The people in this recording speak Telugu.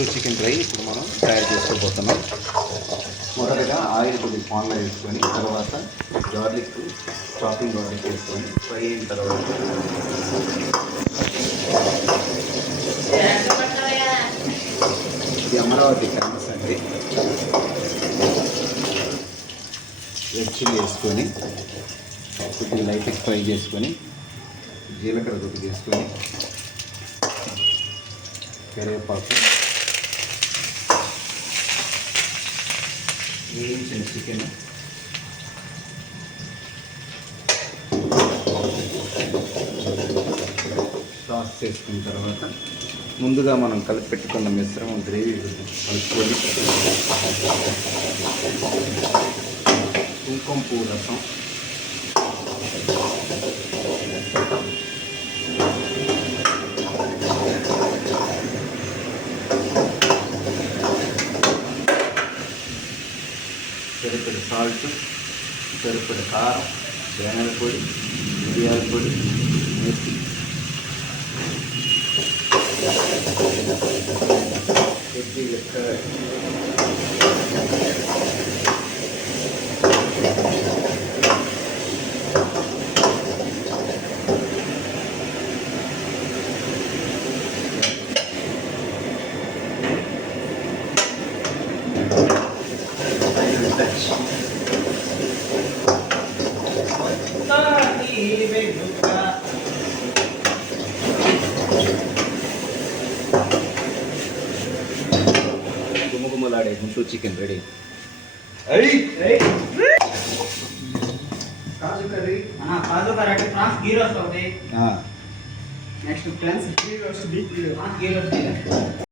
గుంటూరు చికెన్ ఫ్రై ఇప్పుడు మనం తయారు చేసుకోబోతున్నాం. మొదటగా ఆయిల్ కొద్దిగా పాన్లో వేసుకొని తర్వాత గార్లిక్ చాపింగ్ గార్లిక్ వేసుకొని ఫ్రై అయిన తర్వాత ఇది అమరావతి ఫేమస్ అండి. రెడ్ చిల్లీ వేసుకొని కొద్దిగా లైట్గా ఫ్రై చేసుకొని జీలకర్ర కొద్దిగా వేసుకొని కరివేపాకు వేయించిన చికెన్ సాస్ చేసుకున్న తర్వాత ముందుగా మనం కలిపి పెట్టుకున్న మిశ్రమం గ్రేవీ కలుపుకొని కుంకుమ పువ్వు రసం సరిపడి సాల్ట్ సరిపడి కారం ధనియాల పొడి మిరియాల పొడి మెత్తి గుమగుమలాడే గుంటూరు చికెన్ రెడీ. కాజు కర్రీ అంటే ఫ్రాన్స్ గీ రోస్ట్ ఒకటి. నెక్స్ట్ ఫ్రెండ్స్ గీ రోస్ట్